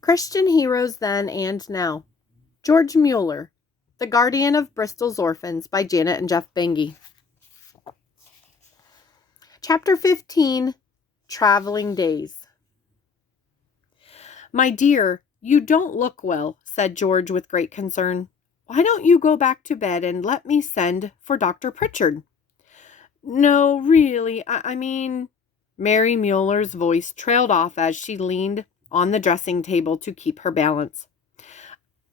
Christian Heroes Then and Now. George Muller, The Guardian of Bristol's Orphans by Janet and Geoff Benge. Chapter 15, Traveling Days. "My dear, you don't look well," said George with great concern. "Why don't you go back to bed and let me send for Dr. Pritchard?" "No, really, I mean..." Mary Muller's voice trailed off as she leaned on the dressing table to keep her balance.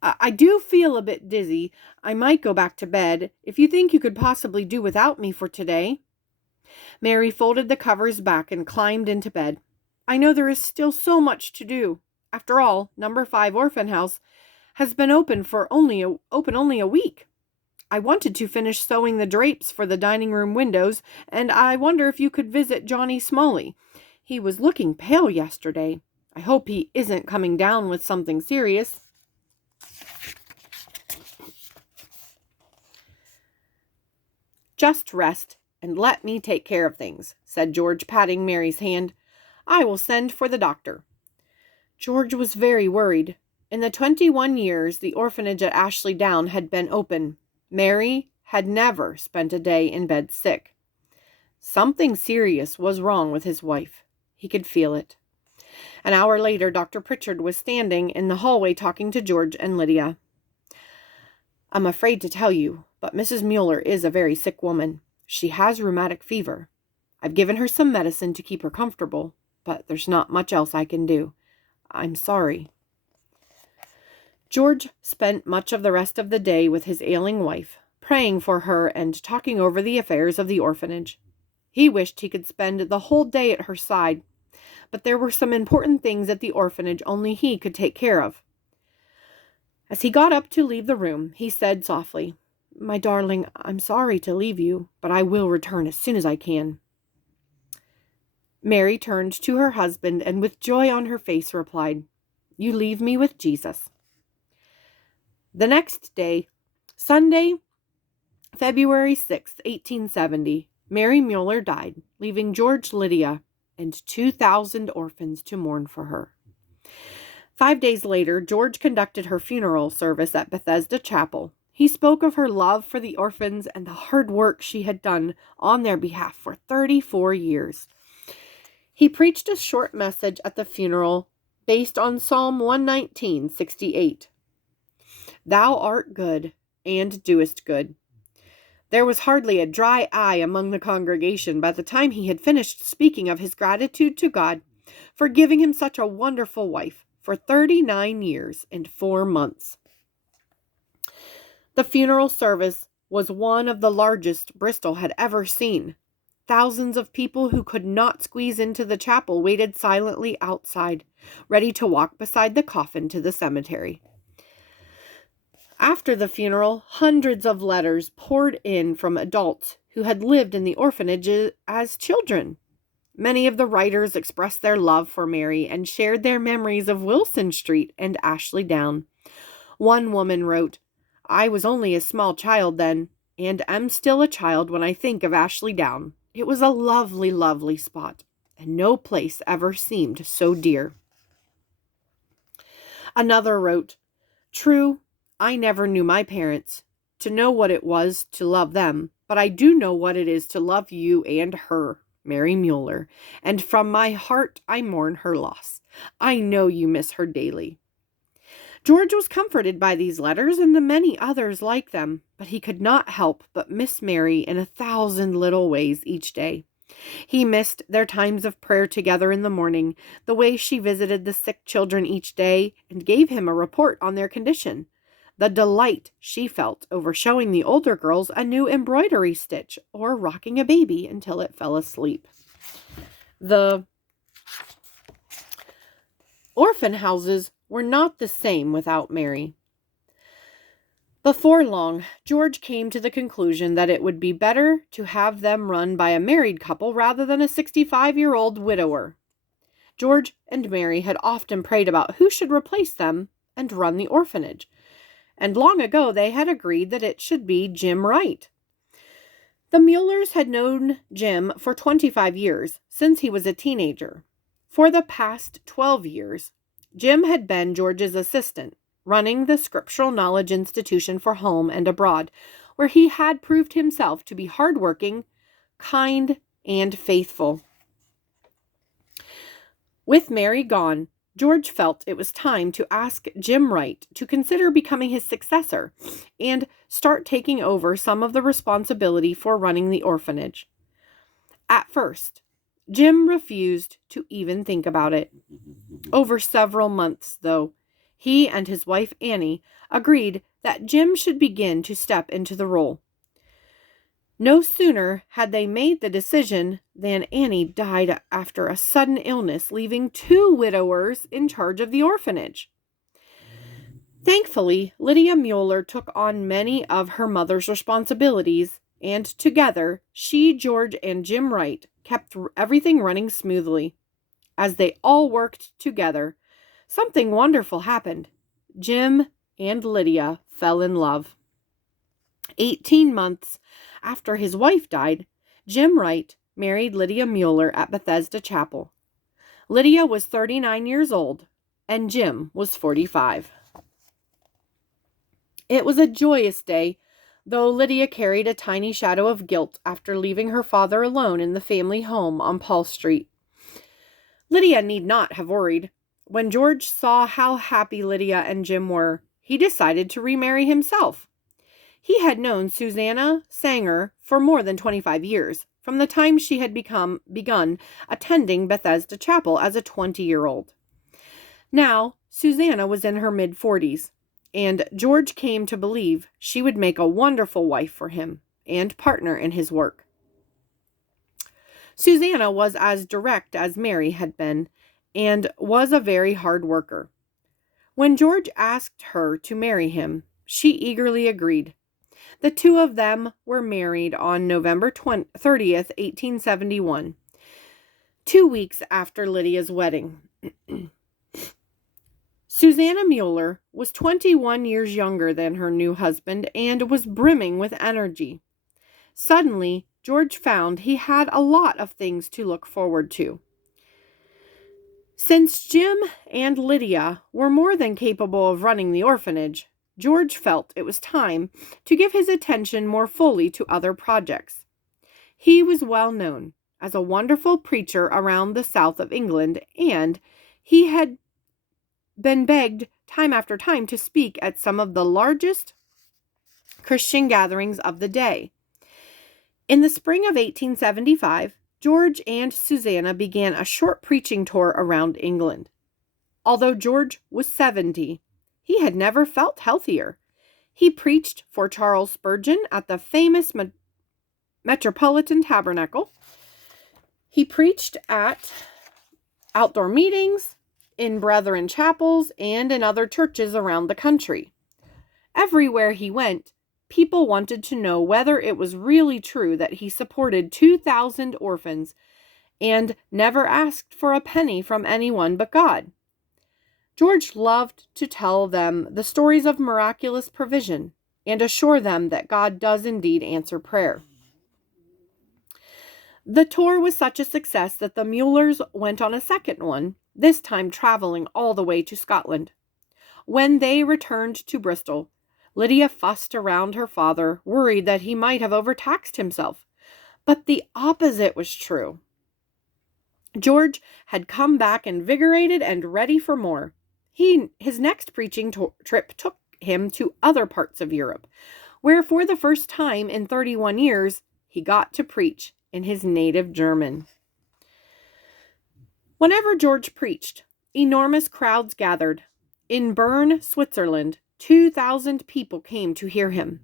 I do feel a bit dizzy. I might go back to bed, if you think you could possibly do without me for today." Mary folded the covers back and climbed into bed. "I know there is still so much to do. After all, number 5 Orphan House has been open only a week. I wanted to finish sewing the drapes for the dining room windows, and I wonder if you could visit Johnny Smalley. He was looking pale yesterday. I hope he isn't coming down with something serious." "Just rest and let me take care of things," said George, patting Mary's hand. "I will send for the doctor." George was very worried. In the 21 years the orphanage at Ashley Down had been open, Mary had never spent a day in bed sick. Something serious was wrong with his wife. He could feel it. An hour later, Dr. Pritchard was standing in the hallway talking to George and Lydia. "I'm afraid to tell you, but Mrs. Muller is a very sick woman. She has rheumatic fever. I've given her some medicine to keep her comfortable, but there's not much else I can do. I'm sorry." George spent much of the rest of the day with his ailing wife, praying for her and talking over the affairs of the orphanage. He wished he could spend the whole day at her side, but there were some important things at the orphanage only he could take care of. As he got up to leave the room, he said softly, "My darling, I'm sorry to leave you, but I will return as soon as I can." Mary turned to her husband and with joy on her face replied, "You leave me with Jesus." The next day, Sunday, February 6, 1870, Mary Muller died, leaving George, Lydia, and 2,000 orphans to mourn for her. 5 days later, George conducted her funeral service at Bethesda Chapel. He spoke of her love for the orphans and the hard work she had done on their behalf for 34 years. He preached a short message at the funeral based on Psalm 119:68. "Thou art good, and doest good." There was hardly a dry eye among the congregation by the time he had finished speaking of his gratitude to God for giving him such a wonderful wife for 39 years and 4 months. The funeral service was one of the largest Bristol had ever seen. Thousands of people who could not squeeze into the chapel waited silently outside, ready to walk beside the coffin to the cemetery. After the funeral, hundreds of letters poured in from adults who had lived in the orphanage as children. Many of the writers expressed their love for Mary and shared their memories of Wilson Street and Ashley Down. One woman wrote, "I was only a small child then, and am still a child when I think of Ashley Down. It was a lovely, lovely spot, and no place ever seemed so dear." Another wrote, "True, I never knew my parents, to know what it was to love them, but I do know what it is to love you and her, Mary Muller, and from my heart I mourn her loss. I know you miss her daily." George was comforted by these letters and the many others like them, but he could not help but miss Mary in 1,000 little ways each day. He missed their times of prayer together in the morning, the way she visited the sick children each day and gave him a report on their condition, the delight she felt over showing the older girls a new embroidery stitch or rocking a baby until it fell asleep. The orphan houses were not the same without Mary. Before long, George came to the conclusion that it would be better to have them run by a married couple rather than a 65-year-old widower. George and Mary had often prayed about who should replace them and run the orphanage, and long ago they had agreed that it should be Jim Wright. The Mullers had known Jim for 25 years, since he was a teenager. For the past 12 years, Jim had been George's assistant, running the Scriptural Knowledge Institution for home and abroad, where he had proved himself to be hardworking, kind, and faithful. With Mary gone, George felt it was time to ask Jim Wright to consider becoming his successor and start taking over some of the responsibility for running the orphanage. At first, Jim refused to even think about it. Over several months, though, he and his wife Annie agreed that Jim should begin to step into the role. No sooner had they made the decision than Annie died after a sudden illness, leaving 2 widowers in charge of the orphanage. Thankfully, Lydia Muller took on many of her mother's responsibilities, and together, she, George, and Jim Wright kept everything running smoothly. As they all worked together, something wonderful happened. Jim and Lydia fell in love. 18 months after his wife died, Jim Wright married Lydia Muller at Bethesda Chapel. Lydia was 39 years old, and Jim was 45. It was a joyous day, though Lydia carried a tiny shadow of guilt after leaving her father alone in the family home on Paul Street. Lydia need not have worried. When George saw how happy Lydia and Jim were, he decided to remarry himself. He had known Susanna Sanger for more than 25 years, from the time she had begun attending Bethesda Chapel as a 20-year-old. Now, Susanna was in her mid-40s, and George came to believe she would make a wonderful wife for him and partner in his work. Susanna was as direct as Mary had been, and was a very hard worker. When George asked her to marry him, she eagerly agreed. The 2 of them were married on November 30th, 1871, 2 weeks after Lydia's wedding. Susanna Muller was 21 years younger than her new husband and was brimming with energy. Suddenly, George found he had a lot of things to look forward to. Since Jim and Lydia were more than capable of running the orphanage, George felt it was time to give his attention more fully to other projects. He was well known as a wonderful preacher around the south of England, and he had been begged time after time to speak at some of the largest Christian gatherings of the day. In the spring of 1875, George and Susanna began a short preaching tour around England. Although George was 70, he had never felt healthier. He preached for Charles Spurgeon at the famous Metropolitan Tabernacle. He preached at outdoor meetings, in Brethren chapels, and in other churches around the country. Everywhere he went, people wanted to know whether it was really true that he supported 2,000 orphans and never asked for a penny from anyone but God. George loved to tell them the stories of miraculous provision and assure them that God does indeed answer prayer. The tour was such a success that the Mullers went on a second one, this time traveling all the way to Scotland. When they returned to Bristol, Lydia fussed around her father, worried that he might have overtaxed himself. But the opposite was true. George had come back invigorated and ready for more. His next preaching trip took him to other parts of Europe, where for the first time in 31 years, he got to preach in his native German. Whenever George preached, enormous crowds gathered. In Bern, Switzerland, 2,000 people came to hear him.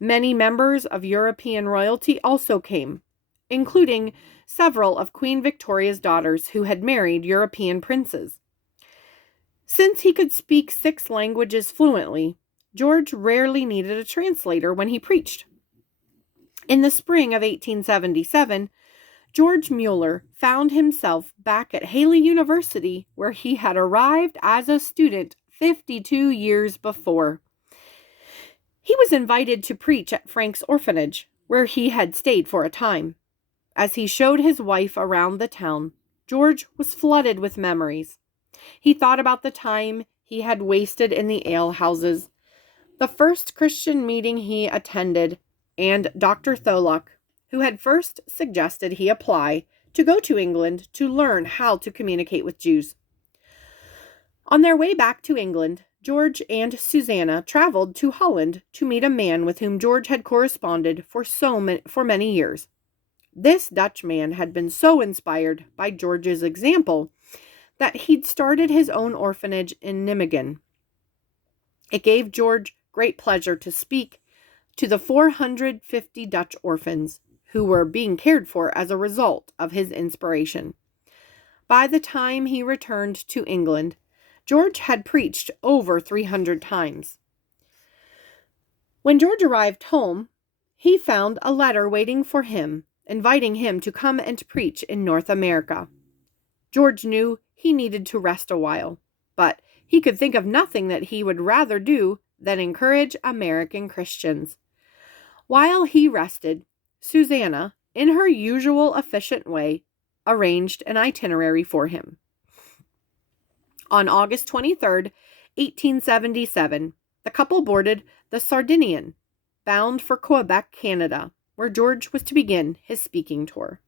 Many members of European royalty also came, including several of Queen Victoria's daughters who had married European princes. Since he could speak 6 languages fluently, George rarely needed a translator when he preached. In the spring of 1877, George Muller found himself back at Haley University, where he had arrived as a student 52 years before. He was invited to preach at Frank's orphanage, where he had stayed for a time. As he showed his wife around the town, George was flooded with memories. He thought about the time he had wasted in the alehouses, the first Christian meeting he attended, and Dr. Tholuck, who had first suggested he apply to go to England to learn how to communicate with Jews. On their way back to England, George and Susanna traveled to Holland to meet a man with whom George had corresponded for many years. This Dutch man had been so inspired by George's example that he'd started his own orphanage in Nijmegen. It gave George great pleasure to speak to the 450 Dutch orphans who were being cared for as a result of his inspiration. By the time he returned to England, George had preached over 300 times. When George arrived home, he found a letter waiting for him, inviting him to come and preach in North America. George knew he needed to rest a while, but he could think of nothing that he would rather do than encourage American Christians. While he rested, Susanna, in her usual efficient way, arranged an itinerary for him. On August 23rd, 1877, the couple boarded the Sardinian, bound for Quebec, Canada, where George was to begin his speaking tour.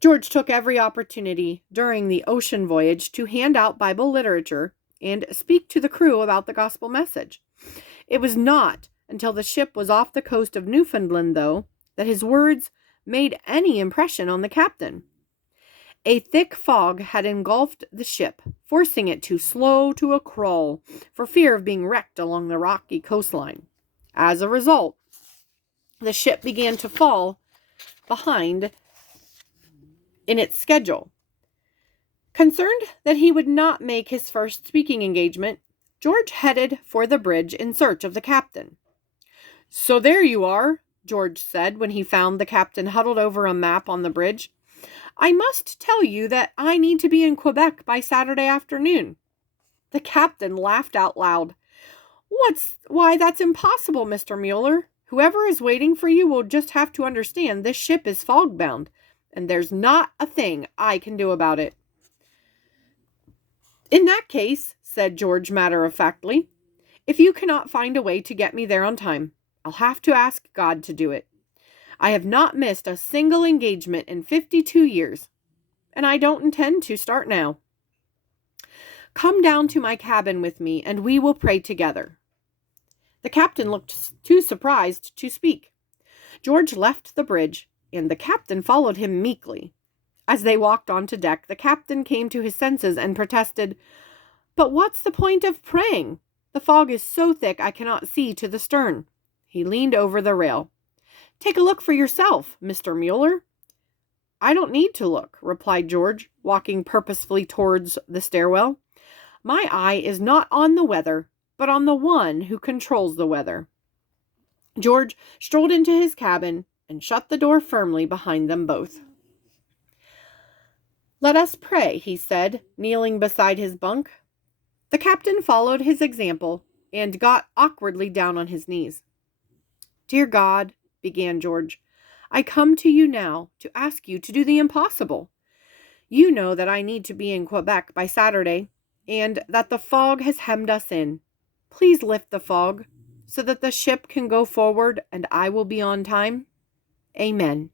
George took every opportunity during the ocean voyage to hand out Bible literature and speak to the crew about the gospel message. It was not until the ship was off the coast of Newfoundland, though, that his words made any impression on the captain. A thick fog had engulfed the ship, forcing it to slow to a crawl for fear of being wrecked along the rocky coastline. As a result, the ship began to fall behind in its schedule. Concerned that he would not make his first speaking engagement, George headed for the bridge in search of the captain. "So there you are," George said when he found the captain huddled over a map on the bridge. "I must tell you that I need to be in Quebec by Saturday afternoon." The captain laughed out loud. Why, that's impossible, Mr. Muller. Whoever is waiting for you will just have to understand this ship is fog-bound, and there's not a thing I can do about it." "In that case," said George matter-of-factly, "if you cannot find a way to get me there on time, I'll have to ask God to do it. I have not missed a single engagement in 52 years, and I don't intend to start now. Come down to my cabin with me, and we will pray together." The captain looked too surprised to speak. George left the bridge, and the captain followed him meekly. As they walked onto deck, the captain came to his senses and protested, "But what's the point of praying? The fog is so thick I cannot see to the stern." He leaned over the rail. "Take a look for yourself, Mr. Muller." "I don't need to look," replied George, walking purposefully towards the stairwell. "My eye is not on the weather, but on the one who controls the weather." George strolled into his cabin and shut the door firmly behind them both. "Let us pray," he said, kneeling beside his bunk. The captain followed his example and got awkwardly down on his knees. "Dear God," began George, "I come to you now to ask you to do the impossible. You know that I need to be in Quebec by Saturday, and that the fog has hemmed us in. Please lift the fog, so that the ship can go forward and I will be on time. Amen."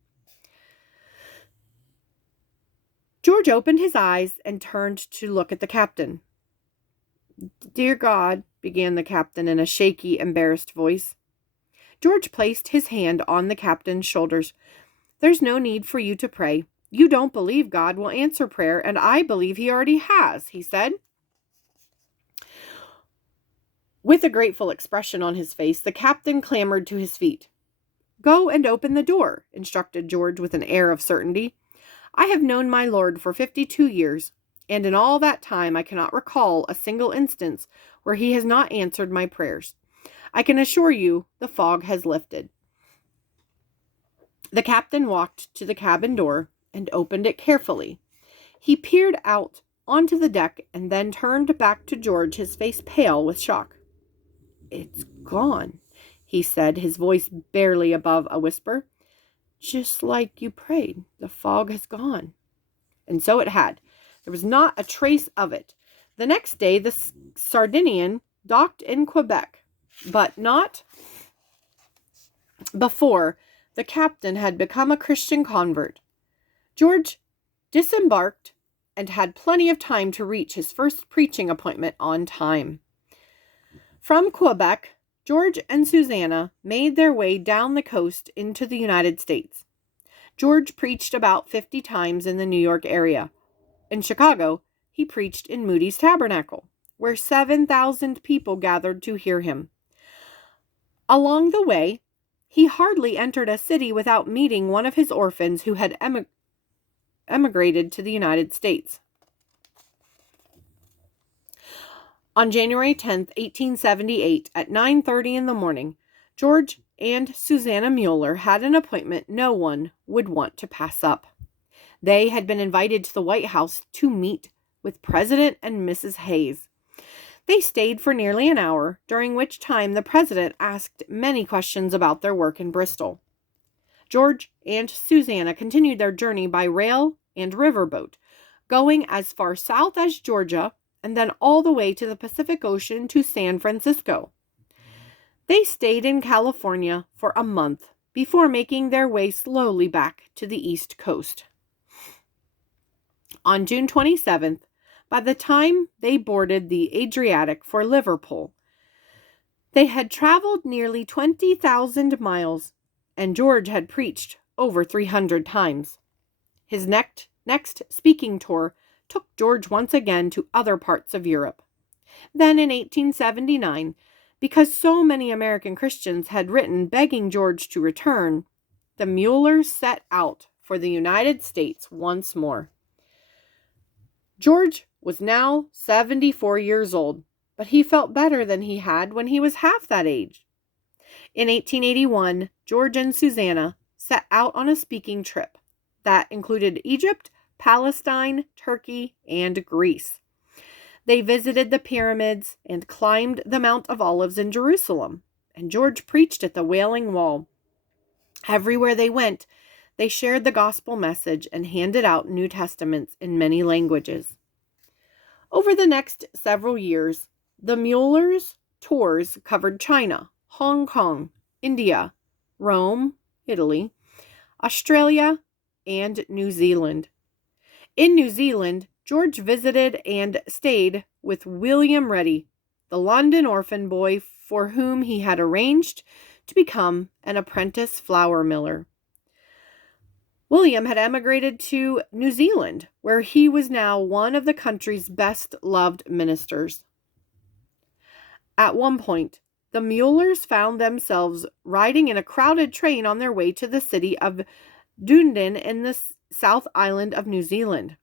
George opened his eyes and turned to look at the captain. "Dear God," began the captain in a shaky, embarrassed voice. George placed his hand on the captain's shoulders. "There's no need for you to pray. You don't believe God will answer prayer, and I believe he already has," he said. With a grateful expression on his face, the captain clambered to his feet. "Go and open the door," instructed George with an air of certainty. "I have known my Lord for 52 years, and in all that time I cannot recall a single instance where he has not answered my prayers. I can assure you the fog has lifted." The captain walked to the cabin door and opened it carefully. He peered out onto the deck and then turned back to George, his face pale with shock. "It's gone," he said, his voice barely above a whisper. "Just like you prayed, the fog has gone." And so it had. There was not a trace of it. The next day, the Sardinian docked in Quebec, but not before the captain had become a Christian convert. George disembarked and had plenty of time to reach his first preaching appointment on time. From Quebec, George and Susanna made their way down the coast into the United States. George preached about 50 times in the New York area. In Chicago, he preached in Moody's Tabernacle, where 7,000 people gathered to hear him. Along the way, he hardly entered a city without meeting one of his orphans who had emigrated to the United States. On January 10th, 1878, at 9:30 in the morning, George and Susanna Muller had an appointment no one would want to pass up. They had been invited to the White House to meet with President and Mrs. Hayes. They stayed for nearly an hour, during which time the president asked many questions about their work in Bristol. George and Susanna continued their journey by rail and riverboat, going as far south as Georgia and then all the way to the Pacific Ocean to San Francisco. They stayed in California for a month before making their way slowly back to the East Coast. On June 27th, by the time they boarded the Adriatic for Liverpool, they had traveled nearly 20,000 miles, and George had preached over 300 times. His next speaking tour took George once again to other parts of Europe. Then in 1879, because so many American Christians had written begging George to return, the Mullers set out for the United States once more. George was now 74 years old, but he felt better than he had when he was half that age. In 1881, George and Susanna set out on a speaking trip that included Egypt, Palestine, Turkey, and Greece. They visited the pyramids and climbed the Mount of Olives in Jerusalem, and George preached at the Wailing Wall. Everywhere they went, they shared the gospel message and handed out New Testaments in many languages. Over the next several years, the Mullers' tours covered China, Hong Kong, India, Rome, Italy, Australia, and New Zealand. In New Zealand, George visited and stayed with William Reddy, the London orphan boy for whom he had arranged to become an apprentice flour miller. William had emigrated to New Zealand, where he was now one of the country's best-loved ministers. At one point, the Mullers found themselves riding in a crowded train on their way to the city of Dunedin in the South Island of New Zealand.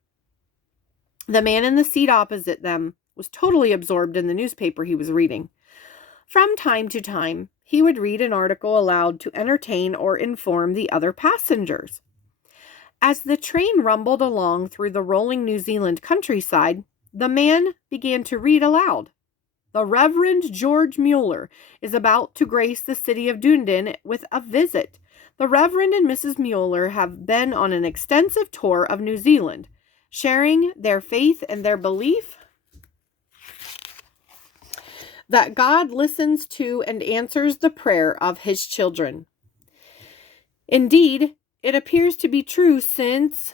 The man in the seat opposite them was totally absorbed in the newspaper he was reading. From time to time, he would read an article aloud to entertain or inform the other passengers. As the train rumbled along through the rolling New Zealand countryside, the man began to read aloud. The Reverend George Muller is about to grace the city of Dunedin with a visit. The Reverend and Mrs. Muller have been on an extensive tour of New Zealand, sharing their faith and their belief that God listens to and answers the prayer of his children. Indeed, it appears to be true since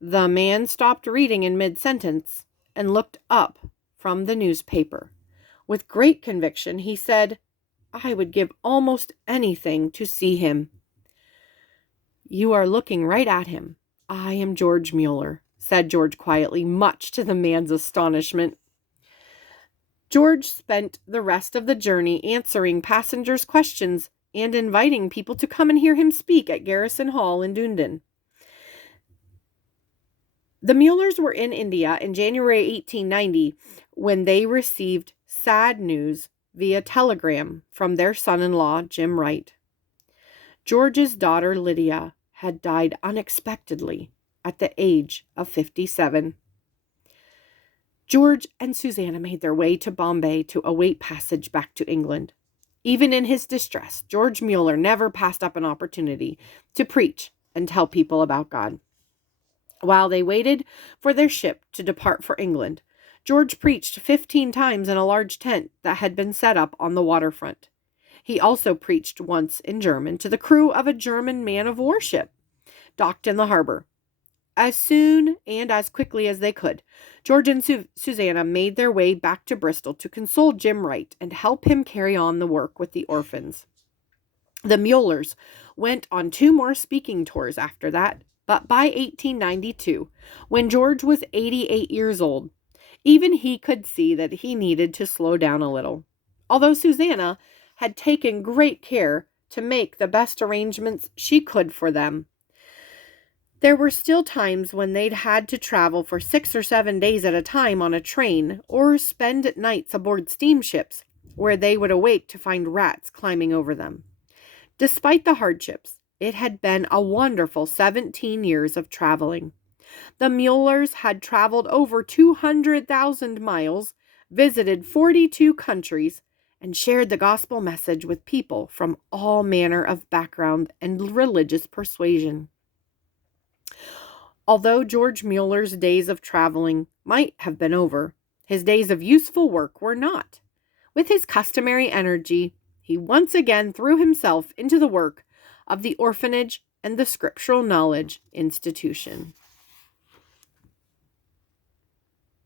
the man stopped reading in mid-sentence and looked up from the newspaper. With great conviction, he said, "I would give almost anything to see him." "You are looking right at him. I am George Muller," said George quietly, much to the man's astonishment. George spent the rest of the journey answering passengers' questions and inviting people to come and hear him speak at Garrison Hall in Dunedin. The Mullers were in India in January 1890 when they received sad news via telegram from their son-in-law, Jim Wright. George's daughter, Lydia, had died unexpectedly at the age of 57. George and Susanna made their way to Bombay to await passage back to England. Even in his distress, George Muller never passed up an opportunity to preach and tell people about God. While they waited for their ship to depart for England, George preached 15 times in a large tent that had been set up on the waterfront. He also preached once in German to the crew of a German man-of-war ship docked in the harbor. As soon and as quickly as they could, George and Susanna made their way back to Bristol to console Jim Wright and help him carry on the work with the orphans. The Mullers went on 2 more speaking tours after that, but by 1892, when George was 88 years old, even he could see that he needed to slow down a little. Although Susanna had taken great care to make the best arrangements she could for them, there were still times when they'd had to travel for 6 or 7 days at a time on a train or spend nights aboard steamships where they would awake to find rats climbing over them. Despite the hardships, it had been a wonderful 17 years of traveling. The Mullers had traveled over 200,000 miles, visited 42 countries, and shared the gospel message with people from all manner of background and religious persuasion. Although George Muller's days of traveling might have been over, his days of useful work were not. With his customary energy, he once again threw himself into the work of the orphanage and the Scriptural Knowledge Institution.